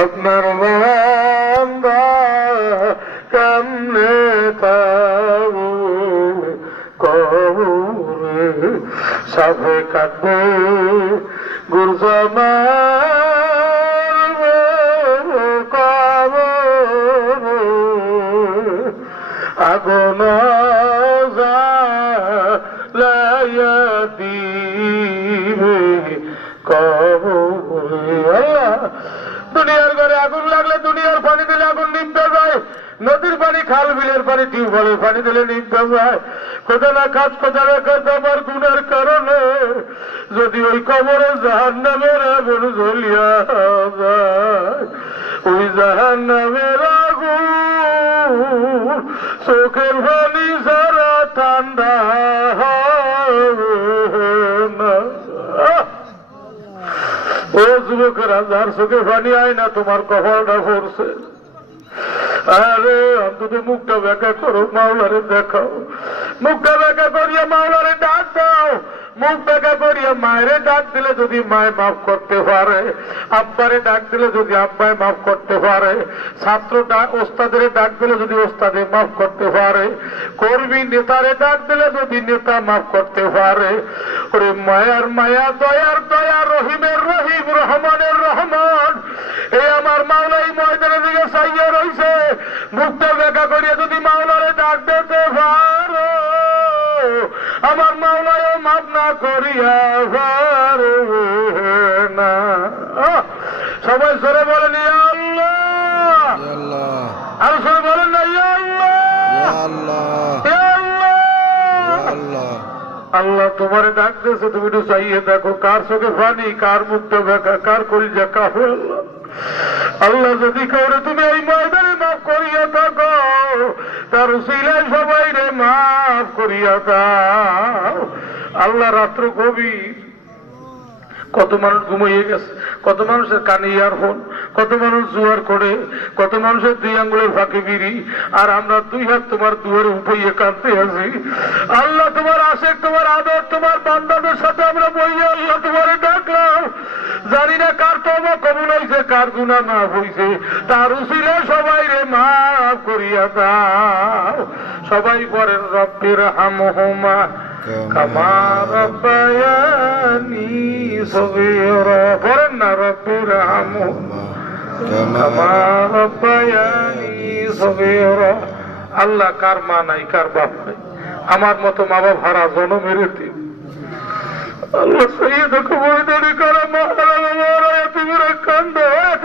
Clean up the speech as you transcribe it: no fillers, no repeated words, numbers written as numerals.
আপনার বান্দা কেমনে পাবো কবরে সাফে কাটবে গুরজামা আগুন জ্বালাইয়া দিবে কবরে। আল্লাহ, দুনিয়ার ঘরে আগুন লাগলে দুনিয়ার পানি দিলে আগুন নিভতে যায়, নদীর পানি, খাল বিলের পানি, টিউবওয়েলের পানি দিলে নিভতে যায়। কোথা না কাজ কোথা না কাজ আমার গুণের কারণে যদি ওই কবরে জাহান্নামের আগুন জ্বলিয়া যায়, ওই জাহান্নামের আগুন চোখের পানি সারা ঠান্ডা হবে না। ও যুবকেরা, যার চোখে পানি আয় না, তোমার কপালটা পড়ছে। আরে অন্তত মুখটা ব্যাখ্যা করো, মাওলারে দেখাও, মুখটা ব্যাখ্যা করিয়া মাওলারে ডাক দাও। মুখ ব্যাখ্যা করিয়া মায়েরে ডাক দিলে যদি মায় মাফ করতে পারে, আব্বারে ডাক দিলে যদি আব্বায় মাফ করতে পারে, ছাত্রটা ওস্তাদের ডাক দিলে যদি ওস্তাদে মাফ করতে পারে, কর্মী নেতারে ডাক দিলে যদি নেতা মাফ করতে পারে, ওরে মায়ার মায়া, দয়ার দয়া, রহিমের রহিম, রহমানের রহমান, এই আমার মাওলাই ময়দানের দিকে চাইয়া রয়েছে। মুখটা ব্যাখ্যা করিয়া যদি মাওলারে ডাক দিতে পারো, আমার মাওলায়ও মাফ না করিয়া পারবে না। সবাই সরে বলেন ইয়া আল্লাহ, আর সরে বলেন না ইয়া আল্লাহ, ইয়া আল্লাহ। আল্লাহ তোমারে ডাক দিয়েছে, তুমি একটু চাইয়ে দেখো কার চোখে পানি, কার মুখটা ব্যাখ্যা, কার কলিজা কাঁপে। আল্লাহ যদি কাউরে তুমি এই ময়দানে মাফ করিয়া থাকো, তার উসিলায় সবাই রে মাফ করিয়া দাও। আল্লাহ রাত্র গভীর, কত মানুষ ঘুমিয়ে গেছে, কত মানুষের কানে ইয়ারফোন, কত মানুষ জোয়ার করে, কত মানুষের 2 আঙ্গুলের ফাঁকে বিড়ি, আর আমরা 2 হাত তোমার দুয়ারে উঠাইয়ে কাঁদতে আছি। আল্লাহ তোমার আশেক, তোমার আদর, তোমার বান্দাদের সাথে আমরা বইয়ে আল্লাহ তোমারে ডাকলাম। জানি না কার তওবা কবুল হইছে, কার গুনাহ মাফ হইছে, তার উসিলায় সবাই রে মাফ করিয়া দাও। সবাই পড়েন রব্বির হামহুমা কামা রাব্বায়ানি সগীরা। পড়েন না রব্বির হামহুমা কামা রাব্বায়ানি সগীরা। আল্লাহ কার মা নাই, কার বাপ নাই, আমার মতো মা বাপ হারা জনমের এতিম। আল্লাহ সৈয়দ কবুল করে মা হারা তুমি কান্দ।